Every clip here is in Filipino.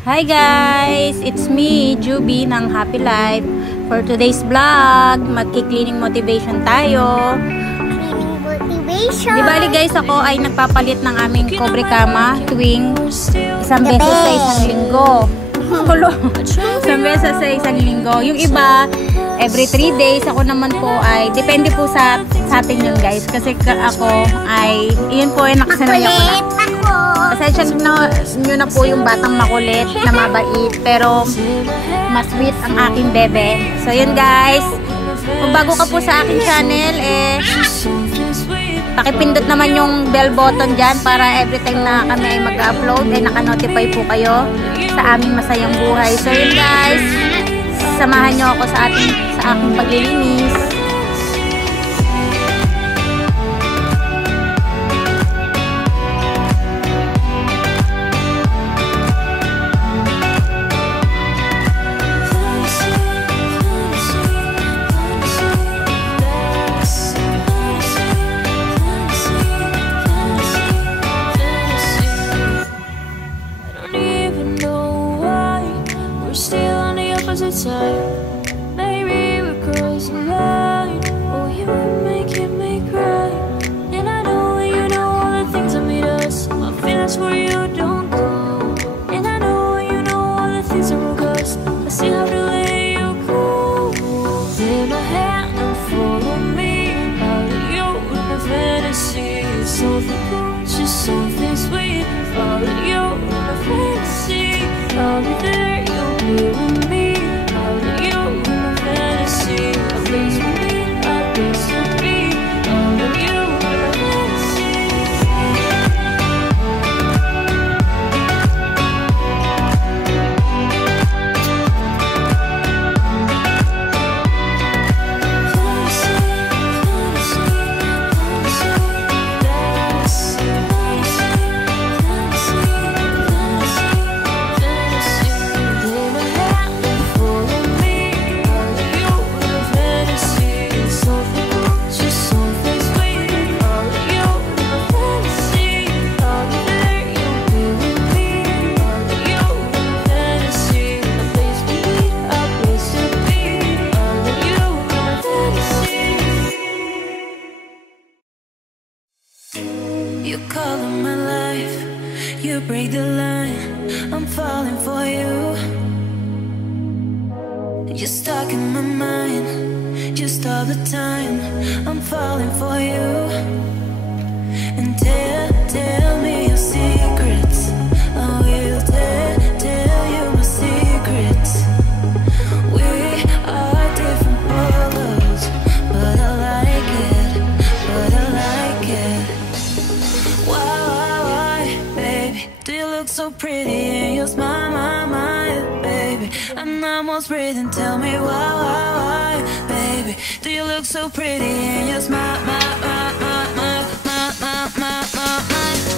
Hi guys! It's me, Juby ng Happy Life. For today's vlog, magki-cleaning motivation tayo. Cleaning motivation! Di bali guys, ako ay nagpapalit ng aming kobre kama tuwing isang beses sa isang linggo. Isang beses sa isang linggo. Yung iba, every 3 days. Ako naman po ay, depende po sa atin yun guys. Kasi ako ay, yun po ay nakasanay ako na. Pasensya nyo na po yung batang makulit na mabait, pero mas sweet ang aking bebe. So yun guys, kung bago ka po sa aking channel, pakipindot naman yung bell button dyan para every time na kami ay mag-upload, naka-notify po kayo sa aming masayang buhay. So yun guys, samahan nyo ako sa aking paglilinis. Maybe we're crossing the line. Oh, you were making me cry. And I know you know all the things that made us. My feelings for you don't go. And I know you know all the things that broke us. I still have to let you go. Take my hand and follow me. Out of you in my fantasy. Something good, just something sweet. Follow you in my fantasy. I'll be there, you'll be with me. You color my life, you break the line, I'm falling for you. You're stuck in my mind, just all the time, I'm falling for you. And tell me your secrets, I will tell you my secrets. We are different colors, but I like it, but I like it. Why, baby, do you look so pretty and you smile, my, baby? I'm almost breathing, tell me why, baby, do you look so pretty and you smile, my,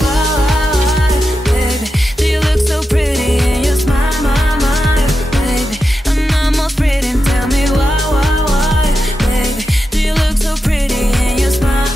why, baby, do you look so pretty and you smile, my, baby? I'm almost breathing, tell me why, baby, do you look so pretty and you smile,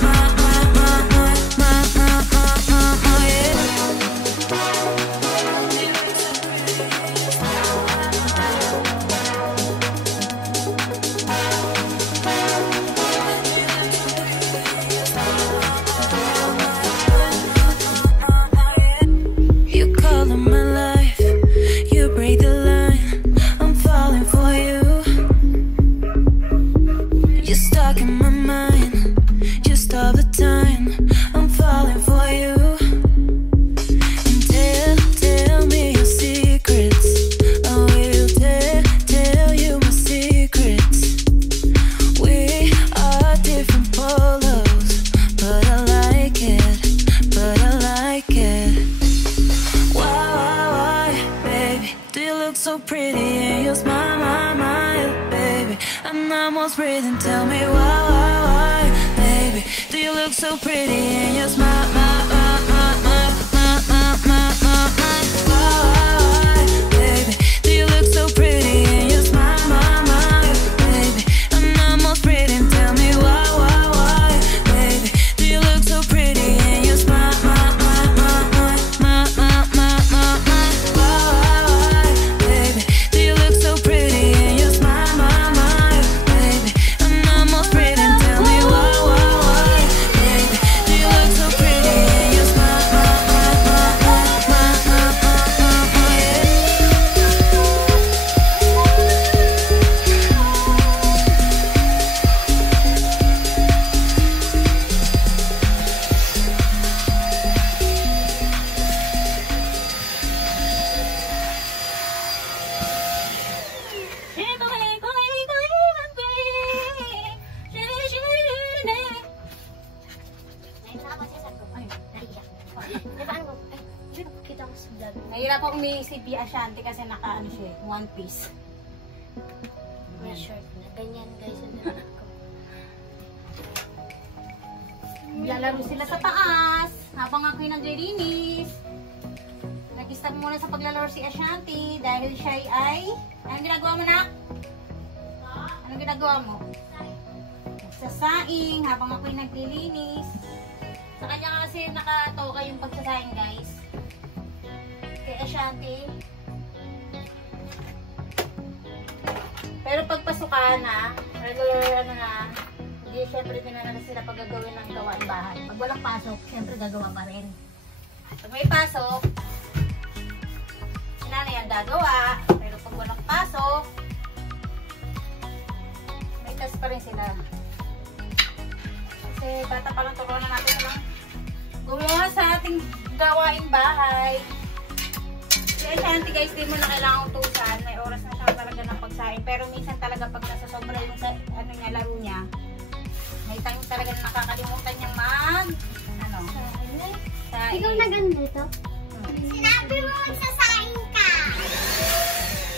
so pretty and you smile, my, baby. I'm almost breathing, tell me why, baby, do you look so pretty and you smile, my, baby, do you look so pretty and you smile, my, baby? I'm almost breathing, tell me why, baby, do you look so pretty and you smile, my, si Pia Ashanti kasi naka ano siya, one piece. May short na. Ganyan guys ang dapat ko. Lalaro sila sa taas habang ako'y naglilinis. Nag-stop muna sa paglalaro si Ashanti dahil siya ay... Anong ginagawa mo, nak? Anong ginagawa mo? Nagsasaing habang ako'y naglilinis. Sa kanya kasi nakatoka yung pagsasaing, guys. Kay Ashanti. Pero pagpasukan na, regular ano na, hindi syempre pinanala sila pag gagawin ng gawain bahay. Pag walang pasok, syempre gagawa pa rin. Pag may pasok, si nanay ang gagawa. Pero pag walang pasok, may task pa rin sila. Kasi bata pa lang turuan na natin silang gumawa sa ating gawain bahay. Si Ashanti guys, din mo na kailangang utusan. May oras na siya talaga ng pagsaing. Pero minsan talaga pag nasa sobra yung sa, ano niya, laro niya, may time talaga na nakakalimutan niyang mag, ano, saing. Ikaw na ganito? Sinabi mo magsasaing ka!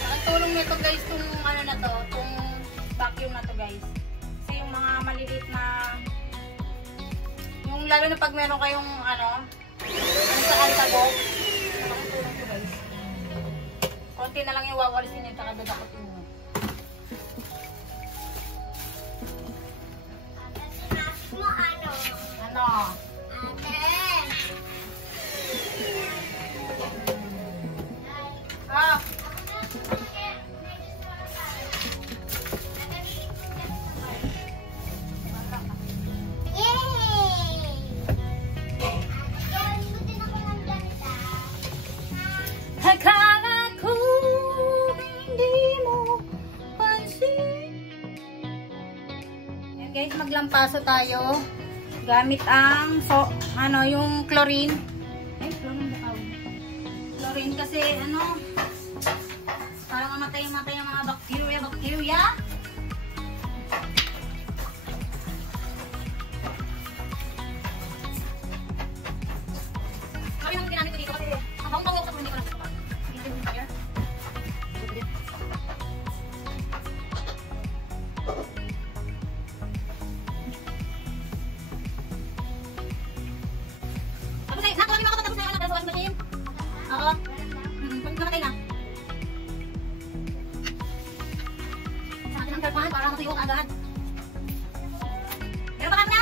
Ang tulong nito guys, itong ano na to, itong vacuum na to guys. Kasi yung mga maliliit na, yung lalo na pag meron kayong ano sa altabok, ang tulong to guys. Konti na lang yung wawalisin nyo, taka dadakotin mo. Mo ano? Ano? Ate! Ah! Akala ko hindi mo pansin. Yan guys, maglampaso tayo gamit ang ano yung chlorine. Ay, chlorine bakaw. Chlorine kasi ano para mamatay ang mga bacteria. Kaya yung ginamit ko dito kasi ang bango-bango ko hindi ko lang ito. Tapos ay, nakuha niyo ako tapos na ako nagkasuan ba siya? Oo. Pag nakatay na. Sa atin ang karpahan para matuyo ka agad. Meron pa ka na?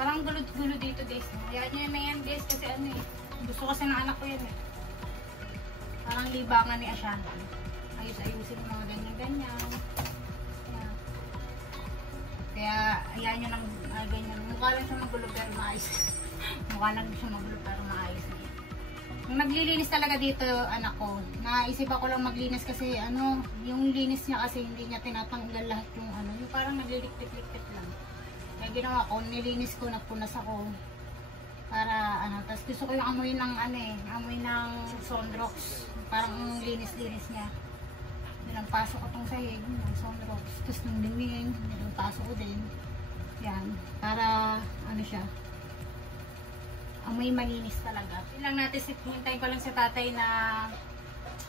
Parang gulo-gulo dito guys. Hayaan nyo na yan guys kasi ano eh. Gusto kasi ng anak ko yan eh. Parang libangan ni Ashanti. Ayus-ayusin yung mga ganyan-ganyan. Ayan. Kaya hayaan nyo ng ganyan. Mukha lang siya magulo pero maayos. Mukha lang siya magulo pero maayos. Nung naglilinis talaga dito anak ko, naisip ako lang maglinis kasi ano, yung linis niya kasi hindi niya tinatanggal lahat yung ano, yung parang naglilikpit-likpit lang. Kaya ginawa ko, nilinis ko, nagpunas ako para ano, tapos gusto ko yung amoy ng ano eh, amoy ng sunrocks, parang linis-linis niya. Yun ang pasok ko tong sahig, yung sunrocks, tapos nung dingin, yun ang pasok ko din. Yan, para ano siya, amoy malinis talaga. Yun lang natin, hintayin ko lang sa tatay na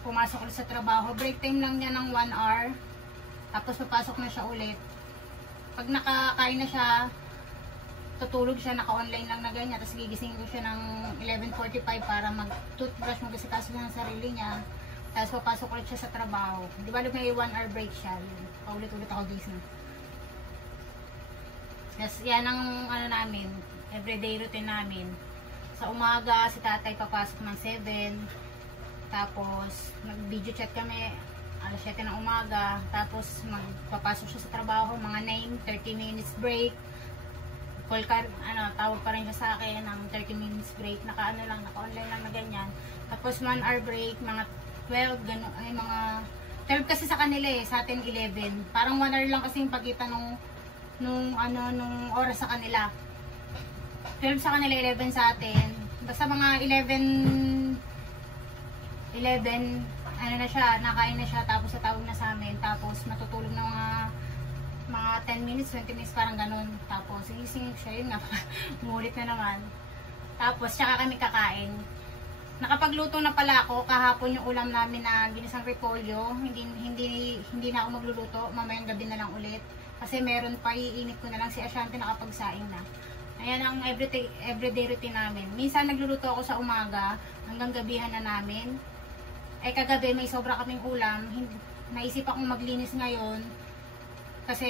pumasok ulit sa trabaho. Break time lang niya ng 1 hour, tapos papasok na siya ulit. Pag nakakain na siya, tutulog siya, naka-online lang na ganyan, tapos gigising ko siya ng 11:45 para mag-toothbrush, mag-asikaso siya ng sarili niya, tapos papasok ulit siya sa trabaho. Di ba may 1 hour break siya, yun. Paulit-ulit ako gising. Yes, yan ang ano namin, everyday routine namin. Sa umaga, si tatay papasok ng 7, tapos mag-video chat kami alas 7 ng umaga, tapos magpapasok siya sa trabaho, mga 9, 30 minutes break. Call ka, ano, tawag pa rin siya sa akin ng 30 minutes break, naka-ano lang, naka-online lang na ganyan. Tapos 1 hour break, mga 12, gano'n, ay mga 12 kasi sa kanila eh, sa atin 11. Parang 1 hour lang kasi yung pagkita nung oras sa kanila. 12 sa kanila, 11 sa atin. Basta mga 11, ano na siya, nakain na siya, tapos tatawag na sa amin, tapos matutulog na mga 10 minutes, 20 minutes, parang ganun. Tapos sinisingin siya, yun nga, umulit na naman. Tapos tsaka kami kakain. Nakapagluto na pala ako, kahapon yung ulam namin na ginisang repolyo, hindi na ako magluluto, mamayang gabi na lang ulit. Kasi meron pa, iinit ko na lang, si Ashanti nakapagsaing na. Ayan ang everyday routine namin. Minsan nagluluto ako sa umaga, hanggang gabihan na namin. Ay kagabi may sobra kaming ulam, naisip akong maglinis ngayon kasi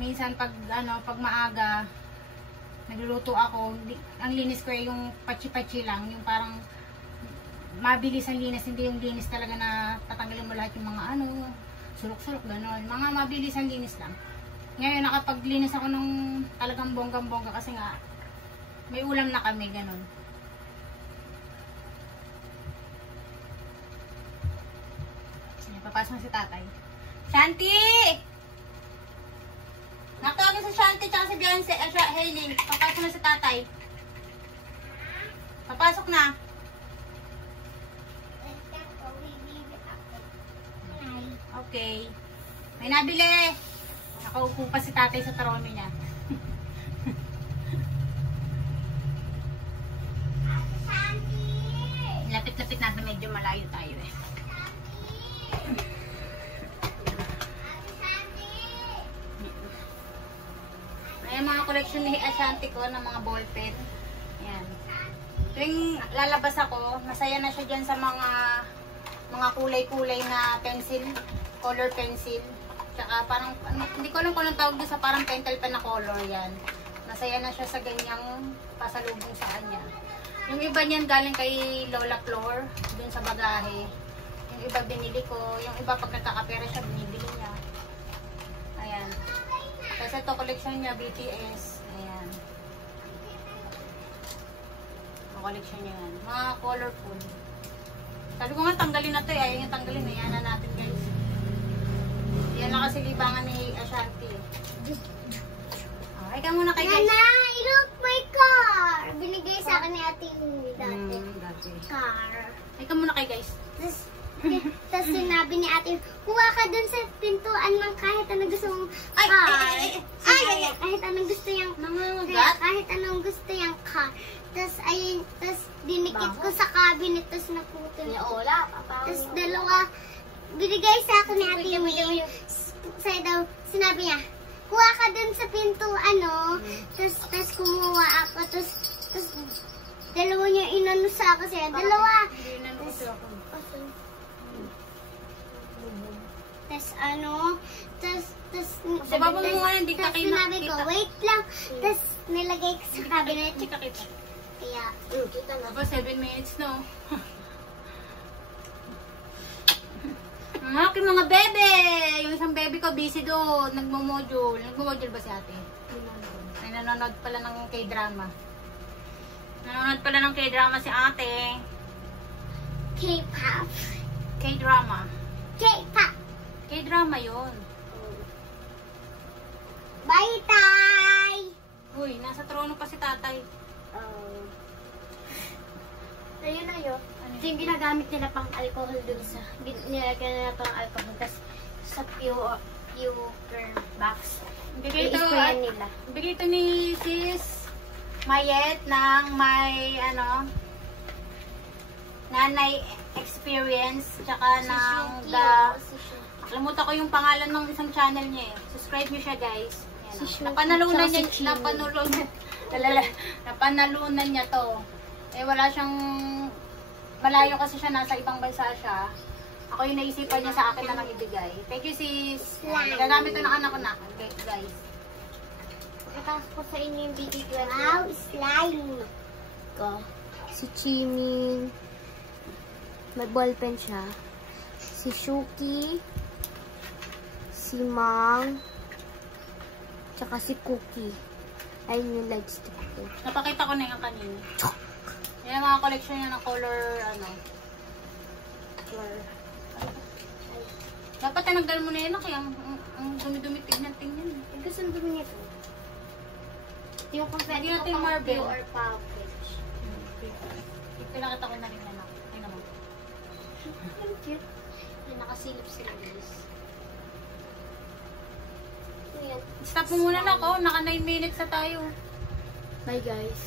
minsan pag maaga nagluluto ako, ang linis ko ay yung patsi-patsi lang, yung parang mabilis ang linis, hindi yung linis talaga na tatanggalin mo lahat yung mga sulok-sulok gano'n, mga mabilis ang linis lang. Ngayon nakapaglinis ako ng talagang bonggang-bongga kasi nga may ulam na kami gano'n. Papasok na si tatay. Shanti! Nakatawag si Shanti tsaka si Beyonce, Hailey. Papasok na si tatay. Papasok na. Okay. May nabili. Nakaupo pa si tatay sa trono niya. Lapit-lapit na sa medyo malayo tayo eh. Ayan mga collection ni Ashanti ko ng mga ballpen. Ayan. Tuwing lalabas ako, masaya na siya dyan sa mga kulay-kulay na pencil, color pencil. Tsaka parang, hindi ko alam kung anong tawag doon sa parang pentel pen na color yan. Masaya na siya sa ganyang pasalubong sa kanya. Yung iba niyan galing kay Lola Flor, dun sa bagahe. Yung iba binili ko, yung iba pag nagkakapera siya, binibili niya. Ayan. Kasi ito collection niya, BTS. Ayan. Ang collection niya yan. Mga colorful. Sabi ko nga tanggalin na ito eh. Ayaw yung tanggalin. Ayan na natin guys. Yan lang kasi libangan ni Ashanti. Ay ka muna kay guys. Nanay, look my car! Binigay sa akin ni Ate Umi dati. Car. Ay ka muna kay guys. Tapos sinabi ni Ate, kuha ka dun sa pintuan ng kahit anong gusto mong car. Kahit anong gusto yung kahit anong gusto yung car. Tapos ayun, tapos dinikit ko sa cabinet, tapos naputol. Tapos dalawa, binigay sa akin ni Ate Umi. Sinabi niya, kuha ka dun sa pintuan, tapos kumuha ako, tapos dalawa niya inano sa ako siya. Dalawa. Tapos Sababa mo nga, hindi ka kayo sinabi ko, nakikita. wait lang. Tapos nilagay ko sa cabinet. Chika kita. Kaya, kita na. Aba, 7 minutes no. Ang aking mga bebe! Yung isang bebe ko busy doon. Nagmo-module. Nagmo-module ba si ate? Ay, nanonood pala ng K-drama. Nanonood pala ng K-drama si ate. K-pop. K-drama. K-pop. K-drama yun. Bye, Tay! Uy, nasa trono pa si tatay. Ayun na yun. Ito yung ginagamit nila pang alcohol dun sa... Nilagyan nila pang alcohol. Tapos sa pure box. Bigay ito, I-sprayan nila. bigay ito ni sis Mayet ng may nanay experience. Tsaka ng Nakalimutan ko yung pangalan ng isang channel niya eh. Subscribe niyo siya guys. Napanalunan niya to. Eh wala siyang malayo kasi siya, nasa ibang bansa siya. Ako yung naisipan niya sa akin na ibigay. Thank you sis. Gagamit to ng anak ko na. Okay, guys. Itas ko sa inyo yung video. Wow, slime. Ko. Si Chiming. May ballpen siya. Si Shuki. Si Mang. Tsaka si Cookie. Ayun yung light stick ko. Napakita ko na yung kanina. Yan ang mga collection niya ng color, Dapat tinanggal mo na yun, kaya ang dumi-dumi tignan-tingnan. Yung gusto ng dumi nito. Yung kung pwede Lagyan natin ko pang marble. or package. Pinakita ko na rin yan. Ay naman. Ang cute. Yung nakasilip sila guys. Ayan. Stop mo muna na ako. Naka 9 minutes na tayo. Bye guys.